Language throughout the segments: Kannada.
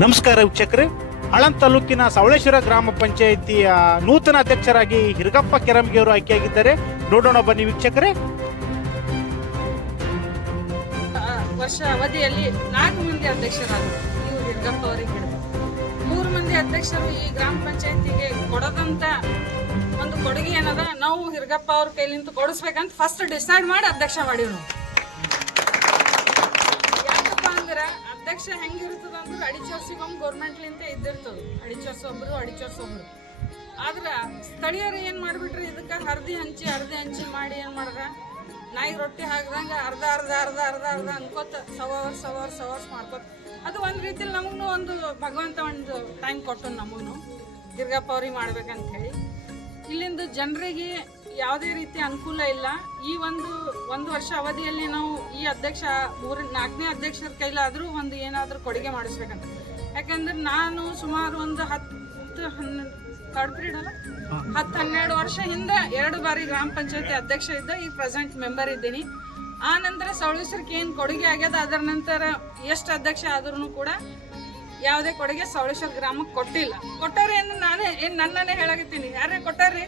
ನಮಸ್ಕಾರ ವೀಕ್ಷಕರೇ, ಆಳಂದ ತಾಲೂಕಿನ ಸವಳೇಶ್ವರ ಗ್ರಾಮ ಪಂಚಾಯಿತಿಯ ನೂತನ ಅಧ್ಯಕ್ಷರಾಗಿ ಹಿರಗಪ್ಪ ಕೆರಮಗಿ ಅವರು ಆಯ್ಕೆಯಾಗಿದ್ದಾರೆ. ನೋಡೋಣ ಬನ್ನಿ ವೀಕ್ಷಕರೇ. ವರ್ಷ ಅವಧಿಯಲ್ಲಿ 4 ಮಂದಿ ಅಧ್ಯಕ್ಷರಾದರು. ಇವರು ಹಿರಗಪ್ಪ ಅವರಿಗೆ ಹೇಳಿದ್ರು. 3 ಮಂದಿ ಅಧ್ಯಕ್ಷರು ಈ ಗ್ರಾಮ ಪಂಚಾಯತಿಗೆ ಕೊಡದಂತ ಒಂದು ಕೊಡುಗೆ ಏನದ, ನಾವು ಹಿರಗಪ್ಪ ಅವ್ರ ಕೈಲಿಂದ ಕೊಡಿಸ್ಬೇಕಂತ ಫಸ್ಟ್ ಡಿಸೈಡ್ ಮಾಡಿ ಅಧ್ಯಕ್ಷ ಮಾಡಿವ್ ನಾವು. ಯಾಕಪ್ಪ ಅಂದ್ರೆ ಅಧ್ಯಕ್ಷ ಹೆಂಗಿರ್ತದ ಅಂದ್ರೆ ಅಡಿಚ್ ವರ್ಷಿಗೊಮ್ಮೆ ಗೌರ್ಮೆಂಟ್ಲಿಂದ ಇದ್ದಿರ್ತದೆ. ಅಡಿಚ್ ವರ್ಷ ಒಬ್ರು ಆದ್ರೆ ಸ್ಥಳೀಯರು ಏನ್ ಮಾಡ್ಬಿಟ್ರಿ, ಇದಕ್ಕೆ ಹರ್ದಿ ಹಂಚಿ ಮಾಡಿ ಏನ್ ಮಾಡ್ರ, ನಾಯಿ ರೊಟ್ಟಿ ಹಾಕ್ದಂಗ ಅರ್ಧ ಅನ್ಕೋತ ಸವರ್ಸ್ ಮಾಡ್ಕೋತ. ಅದು ಒಂದ್ ರೀತಿಲಿ ನಮಗೂ ಒಂದು ಭಗವಂತ ಒಂದು ಟೈಮ್ ಕೊಟ್ಟು ನಮಗೂ ಹಿರಗಪ್ಪ ಅವ್ರಿಗೆ ಮಾಡ್ಬೇಕಂತ ಹೇಳಿ. ಇಲ್ಲಿಂದ ಜನರಿಗೆ ಯಾವುದೇ ರೀತಿ ಅನುಕೂಲ ಇಲ್ಲ. ಈ ಒಂದು ವರ್ಷ ಅವಧಿಯಲ್ಲಿ ನಾವು ಈ ಅಧ್ಯಕ್ಷ 4ನೇ ಅಧ್ಯಕ್ಷರ ಕೈಲಾದರೂ ಒಂದು ಏನಾದರೂ ಕೊಡುಗೆ ಮಾಡಿಸ್ಬೇಕಂತ. ಯಾಕಂದ್ರೆ ನಾನು ಸುಮಾರು ಒಂದು 10-12 ವರ್ಷ ಹಿಂದೆ 2 ಬಾರಿ ಗ್ರಾಮ ಪಂಚಾಯತಿ ಅಧ್ಯಕ್ಷ ಇದ್ದ, ಈಗ ಪ್ರೆಸೆಂಟ್ ಮೆಂಬರ್ ಇದ್ದೀನಿ. ಆ ನಂತರ ಸವಳೇಶ್ವರಕ್ಕೆ ಏನು ಕೊಡುಗೆ ಆಗ್ಯದ, ಅದರ ನಂತರ ಎಷ್ಟು ಅಧ್ಯಕ್ಷ ಆದ್ರೂ ಕೂಡ ಯಾವುದೇ ಕೊಡುಗೆ ಸವಳೇಶ್ವರ ಗ್ರಾಮಕ್ಕೆ ಕೊಟ್ಟಿಲ್ಲ. ಕೊಟ್ಟಾರೆ ನನ್ನನ್ನೇ ಹೇಳಾಕತ್ತೀನಿ, ಯಾರೇ ಕೊಟ್ಟಾರ್ರಿ?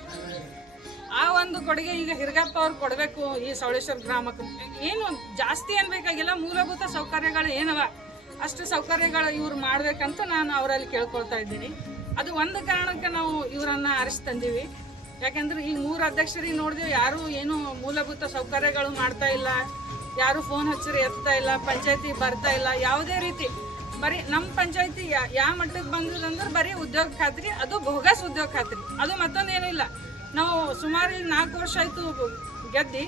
ಆ ಒಂದು ಕೊಡುಗೆ ಈಗ ಹಿರಗಪ್ಪ ಅವ್ರು ಕೊಡಬೇಕು ಈ ಸವಳೇಶ್ವರ ಗ್ರಾಮಕ್ಕೆ. ಏನು ಜಾಸ್ತಿ ಏನ್ ಬೇಕಾಗಿಲ್ಲ, ಮೂಲಭೂತ ಸೌಕರ್ಯಗಳು ಏನವ ಅಷ್ಟು ಸೌಕರ್ಯಗಳು ಇವ್ರು ಮಾಡ್ಬೇಕಂತ ನಾನು ಅವರಲ್ಲಿ ಕೇಳ್ಕೊಳ್ತಾ ಇದ್ದೀನಿ. ಅದು ಒಂದು ಕಾರಣಕ್ಕೆ ನಾವು ಇವರನ್ನ ಆರಿಸಿ ತಂದೀವಿ. ಯಾಕಂದ್ರೆ ಈ 3 ಅಧ್ಯಕ್ಷರಿಗೆ ನೋಡಿದೆವು, ಯಾರು ಏನು ಮೂಲಭೂತ ಸೌಕರ್ಯಗಳು ಮಾಡ್ತಾ ಇಲ್ಲ, ಯಾರು ಫೋನ್ ಹಚ್ಚಿರಿ ಎತ್ತಾ ಇಲ್ಲ, ಪಂಚಾಯತಿ ಬರ್ತಾ ಇಲ್ಲ, ಯಾವುದೇ ರೀತಿ. ಬರೀ ನಮ್ಮ ಪಂಚಾಯತಿ ಯಾವ ಮಟ್ಟಕ್ಕೆ ಬಂದಿದಂದ್ರೆ ಬರೀ ಉದ್ಯೋಗ ಖಾತ್ರಿ, ಅದು ಬೋಗಸ್ ಉದ್ಯೋಗ ಖಾತ್ರಿ, ಅದು ಮತ್ತೊಂದೇನೂ ಇಲ್ಲ. ನಾವು ಸುಮಾರು ಈಗ 4 ವರ್ಷ ಆಯಿತು ಗೆದ್ದಿ.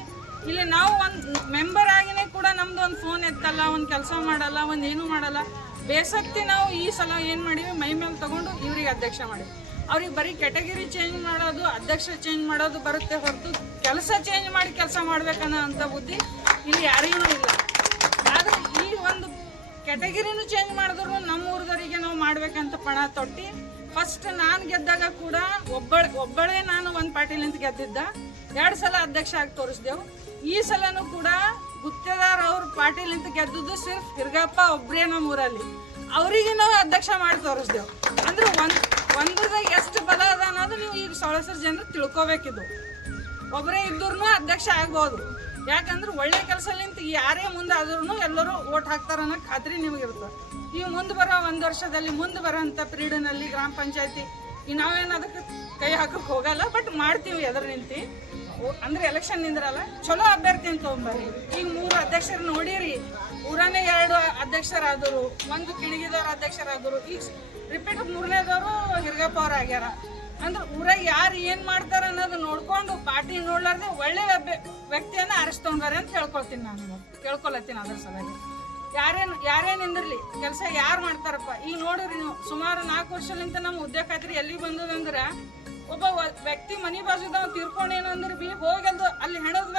ಇಲ್ಲಿ ನಾವು ಒಂದು ಮೆಂಬರ್ ಆಗಿನೇ ಕೂಡ ನಮ್ದು ಒಂದು ಫೋನ್ ಎತ್ತಲ್ಲ, ಒಂದು ಕೆಲಸ ಮಾಡಲ್ಲ, ಒಂದು ಏನೂ ಮಾಡಲ್ಲ. ಬೇಸಕ್ತಿ ನಾವು ಈ ಸಲ ಏನು ಮಾಡೀವಿ, ಮೈ ಮೇಲೆ ತೊಗೊಂಡು ಇವ್ರಿಗೆ ಅಧ್ಯಕ್ಷ ಮಾಡಿವಿ. ಅವ್ರಿಗೆ ಬರೀ ಕೆಟಗರಿ ಚೇಂಜ್ ಮಾಡೋದು, ಅಧ್ಯಕ್ಷ ಚೇಂಜ್ ಮಾಡೋದು ಬರುತ್ತೆ ಹೊರತು ಕೆಲಸ ಚೇಂಜ್ ಮಾಡಿ ಕೆಲಸ ಮಾಡ್ಬೇಕನ್ನೋ ಅಂಥ ಬುದ್ಧಿ ಇಲ್ಲಿ ಯಾರಿಗೂ ಇಲ್ಲ. ಆದರೆ ಈ ಒಂದು ಕೆಟಗರಿನೂ ಚೇಂಜ್ ಮಾಡಿದ್ರು ನಮ್ಮ ಊರದವರಿಗೆ ನಾವು ಮಾಡ್ಬೇಕಂತ ಪಣ ತೊಟ್ಟು ಫಸ್ಟ್ ನಾನು ಗೆದ್ದಾಗ ಕೂಡ ಒಬ್ಬಳೇ ನಾನು ಒಂದು ಪಾರ್ಟಿಲಿಂದ ಗೆದ್ದಿದ್ದ. 2 ಸಲ ಅಧ್ಯಕ್ಷ ಆಗಿ ತೋರಿಸ್ದೆವು. ಈ ಸಲನೂ ಕೂಡ ಗುತ್ತೇದಾರ್ ಅವ್ರ ಪಾರ್ಟಿಲಿಂದ ಗೆದ್ದದ್ದು ಸಿರ್ಫ್ ಹಿರಗಪ್ಪ ಒಬ್ಬರೇ ನಮ್ಮ ಊರಲ್ಲಿ. ಅವರಿಗೆ ನಾವು ಅಧ್ಯಕ್ಷ ಮಾಡಿ ತೋರಿಸ್ದೆವು. ಅಂದ್ರೆ ಒಂದ್ರದಾಗ ಎಷ್ಟು ಬಲ ಅದ ಅನ್ನೋದು ನೀವು ಈಗ ಸವಳೇಶ್ವರ ಜನರು ತಿಳ್ಕೊಬೇಕಿದ್ದು. ಒಬ್ಬರೇ ಇದ್ದೂರ್ನು ಅಧ್ಯಕ್ಷ ಆಗ್ಬೋದು. ಯಾಕಂದ್ರೆ ಒಳ್ಳೆ ಕೆಲಸಲಿಂತ ಯಾರೇ ಮುಂದೆ ಆದ್ರೂ ಎಲ್ಲರೂ ಓಟ್ ಹಾಕ್ತಾರ ಅನ್ನೋ ಖಾತ್ರಿ ನಿಮಗಿರ್ತದೆ. ಇವು ಮುಂದೆ ಬರೋ 1 ವರ್ಷದಲ್ಲಿ ಮುಂದೆ ಬರೋಂಥ ಪೀರಿಯಡ್ನಲ್ಲಿ ಗ್ರಾಮ ಪಂಚಾಯತಿ ಈಗ ನಾವೇನು ಅದಕ್ಕೆ ಕೈ ಹಾಕಕ್ಕೆ ಹೋಗಲ್ಲ, ಬಟ್ ಮಾಡ್ತೀವಿ ಎದುರು ನಿಂತು. ಅಂದ್ರೆ ಎಲೆಕ್ಷನ್ ನಿಂದ್ರಲ್ಲ, ಚಲೋ ಅಭ್ಯರ್ಥಿ ಅಂತ ತೊಗೊಂಬರ್ರಿ. ಈಗ 3 ಅಧ್ಯಕ್ಷರು ನೋಡಿರಿ, ಊರನೇ 2 ಅಧ್ಯಕ್ಷರಾದರು, 1 ಕಿಣಿಗಿದವ್ರ ಅಧ್ಯಕ್ಷರಾದರು, ಈಗ ರಿಪೀಟ್ 3ನೇದವರು ಹಿರಗಪ್ಪ ಅವ್ರು ಆಗ್ಯಾರ. ಅಂದ್ರೆ ಊರಾಗ ಯಾರು ಏನು ಮಾಡ್ತಾರ ಅನ್ನೋದು ನೋಡ್ಕೊಂಡು ಪಾರ್ಟಿ ನೋಡ್ಲಾರ್ದೆ ಒಳ್ಳೆ ವ್ಯಕ್ತಿಯನ್ನ ಆರಿಸ್ಕೊಂಡ್ಬಾರೆ ಅಂತ ಕೇಳ್ಕೊಳತ್ತೀನಿ. ಅದ್ರ ಸಲುವಾಗಿ ಯಾರೇನು ನಿಂದಿರ್ಲಿ, ಕೆಲಸ ಯಾರು ಮಾಡ್ತಾರಪ್ಪ. ಈಗ ನೋಡ್ರಿ ನೀವು, ಸುಮಾರು 4 ವರ್ಷಲಿಂದ ನಮ್ಮ ಉದ್ಯೋಗ ಖಾತ್ರಿ ಎಲ್ಲಿ ಬಂದದಂದ್ರೆ, ಒಬ್ಬ ವ್ಯಕ್ತಿ ಮನಿ ಬಾಜುದವ್ ತೀರ್ಕೊಂಡು ಏನಂದ್ರೆ ಬಿ ಹೋಗಲ್ದು ಅಲ್ಲಿ ಹೆಣದ್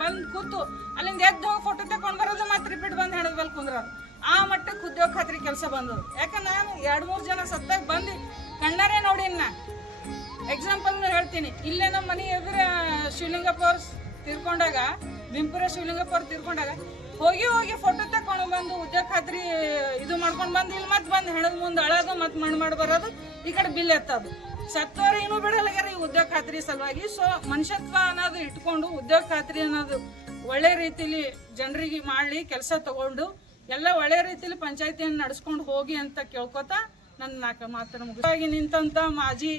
ಬಂದ್ ಕೂತು ಅಲ್ಲಿಂದ ಎದ್ದು ಹೋಗಿ ಫೋಟೋ ತಗೊಂಡ್ ಬರೋದು, ಮತ್ತೆ ರಿಪೀಟ್ ಬಂದು ಹೆಣದ ಬಲ್ ಕುಂದ್ರೋದು. ಆ ಮಟ್ಟಕ್ಕೆ ಉದ್ಯೋಗ ಖಾತ್ರಿ ಕೆಲಸ ಬಂದದು. ಯಾಕಂದ್ರೆ ನಾನು 2-3 ಜನ ಸತ್ತಾಗ ಬಂದು ಕಣ್ಣಾರೆ ನೋಡಿನ. ಎಕ್ಸಾಂಪಲ್ ಹೇಳ್ತೀನಿ, ಇಲ್ಲೇ ನಮ್ಮ ಮನೆ ಎದುರು ಶಿವಲಿಂಗಪ್ಪ ಅವ್ರು ತೀರ್ಕೊಂಡಾಗ, ಬಿಂಪುರ ಶಿವಲಿಂಗಪ್ಪ ಅವ್ರು ತೀರ್ಕೊಂಡಾಗ ಹೋಗಿ ಫೋಟೋ ತಕೊಂಡು ಬಂದು ಉದ್ಯೋಗ ಖಾತ್ರಿ ಇದು ಮಾಡ್ಕೊಂಡು ಬಂದು ಇಲ್ಲಿ ಮತ್ತೆ ಬಂದು ಹೆಣದ ಮುಂದೆ ಅಳೋದು, ಮತ್ತೆ ಮಣ್ಣು ಮಾಡಿ ಬರೋದು, ಈ ಕಡೆ ಬಿಲ್ ಎತ್ತೋದು. ಸತ್ತೋರು ಇನ್ನೂ ಬಿಡಲಾಗ್ಯಾರ ಈ ಉದ್ಯೋಗ ಖಾತ್ರಿ ಸಲುವಾಗಿ. ಸೊ ಮನುಷ್ಯತ್ವ ಅನ್ನೋದು ಇಟ್ಕೊಂಡು ಉದ್ಯೋಗ ಖಾತ್ರಿ ಅನ್ನೋದು ಒಳ್ಳೆ ರೀತಿಲಿ ಜನರಿಗೆ ಮಾಡಲಿ, ಕೆಲಸ ತಗೊಂಡು ಎಲ್ಲ ಒಳ್ಳೆ ರೀತಿಲಿ ಪಂಚಾಯತಿಯನ್ನು ನಡೆಸ್ಕೊಂಡು ಹೋಗಿ ಅಂತ ಕೇಳ್ಕೊತಾ ನನ್ನ 4 ಮಾತನ್ನು ಮುಗಿಸಾಗಿ ನಿಂತಂಥ ಮಾಜಿ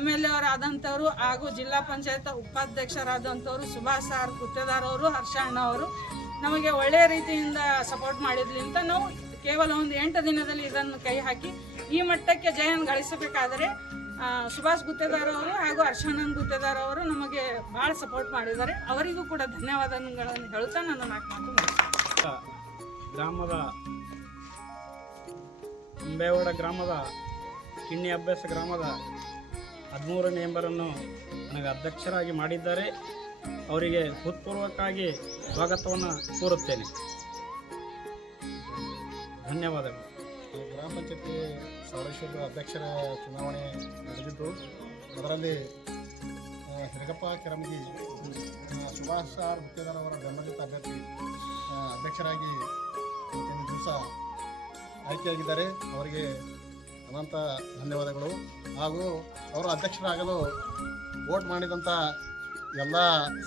MLA ಅವರಾದಂಥವ್ರು ಹಾಗೂ ಜಿಲ್ಲಾ ಪಂಚಾಯತ್ ಉಪಾಧ್ಯಕ್ಷರಾದಂಥವ್ರು ಸುಭಾಷ್ ಆರ್ ಗುತ್ತೇದಾರ್ ಅವರು, ಹರ್ಷ ಅಣ್ಣ ಅವರು ನಮಗೆ ಒಳ್ಳೆಯ ರೀತಿಯಿಂದ ಸಪೋರ್ಟ್ ಮಾಡಿದ್ಲಿಂತ ನಾವು ಕೇವಲ ಒಂದು 8 ದಿನದಲ್ಲಿ ಇದನ್ನು ಕೈ ಹಾಕಿ ಈ ಮಟ್ಟಕ್ಕೆ ಜಯವನ್ನು ಗಳಿಸಬೇಕಾದರೆ ಸುಭಾಷ್ ಗುತ್ತೇದಾರ್ ಅವರು ಹಾಗೂ ಹರ್ಷಣ್ಣನ್ ಗುತ್ತೇದಾರ್ ಅವರು ನಮಗೆ ಭಾಳ ಸಪೋರ್ಟ್ ಮಾಡಿದ್ದಾರೆ. ಅವರಿಗೂ ಕೂಡ ಧನ್ಯವಾದಗಳನ್ನು ಹೇಳುತ್ತಾ ನನ್ನ 4 ಮಾತು. ಗ್ರಾಮದ ಅಂಬೇವಾಡ ಗ್ರಾಮದ ಕಿಣ್ಣಿ ಅಭ್ಯಾಸ ಗ್ರಾಮದ 13ನೇ ಮೆಂಬರನ್ನು ನನಗೆ ಅಧ್ಯಕ್ಷರಾಗಿ ಮಾಡಿದ್ದಾರೆ. ಅವರಿಗೆ ಹೃತ್ಪೂರ್ವಕವಾಗಿ ಸ್ವಾಗತವನ್ನು ಕೋರುತ್ತೇನೆ. ಧನ್ಯವಾದಗಳು. ಗ್ರಾಮ ಪಂಚಾಯತಿ ಸವಳೇಶ್ವರ ಅಧ್ಯಕ್ಷರ ಚುನಾವಣೆ ನಡೆದಿದ್ದು, ಅದರಲ್ಲಿ ಹಿರಗಪ್ಪ ಕೆರಮಗಿ ಸುಭಾಷ್ ಆರ್ ಗುತ್ತೇದಾರ್ ಅವರ ಬೆಂಬಲಿತ ಅಭ್ಯರ್ಥಿ ಅಧ್ಯಕ್ಷರಾಗಿ ದಿವಸ ಆಯ್ಕೆಯಾಗಿದ್ದಾರೆ. ಅವರಿಗೆ ಅನಂತ ಧನ್ಯವಾದಗಳು. ಹಾಗೂ ಅವರು ಅಧ್ಯಕ್ಷರಾಗಲು ವೋಟ್ ಮಾಡಿದಂಥ ಎಲ್ಲ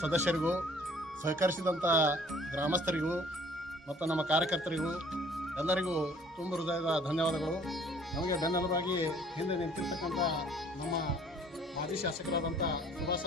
ಸದಸ್ಯರಿಗೂ, ಸಹಕರಿಸಿದಂಥ ಗ್ರಾಮಸ್ಥರಿಗೂ ಮತ್ತು ನಮ್ಮ ಕಾರ್ಯಕರ್ತರಿಗೂ ಎಲ್ಲರಿಗೂ ತುಂಬ ಹೃದಯದ ಧನ್ಯವಾದಗಳು. ನಮಗೆ ಬೆನ್ನೆಲುಬಾಗಿ ಹಿಂದೆ ನಿಂತಿರ್ತಕ್ಕಂಥ ನಮ್ಮ ಮಾಜಿ ಶಾಸಕರಾದಂಥ ಸುಭಾಷ್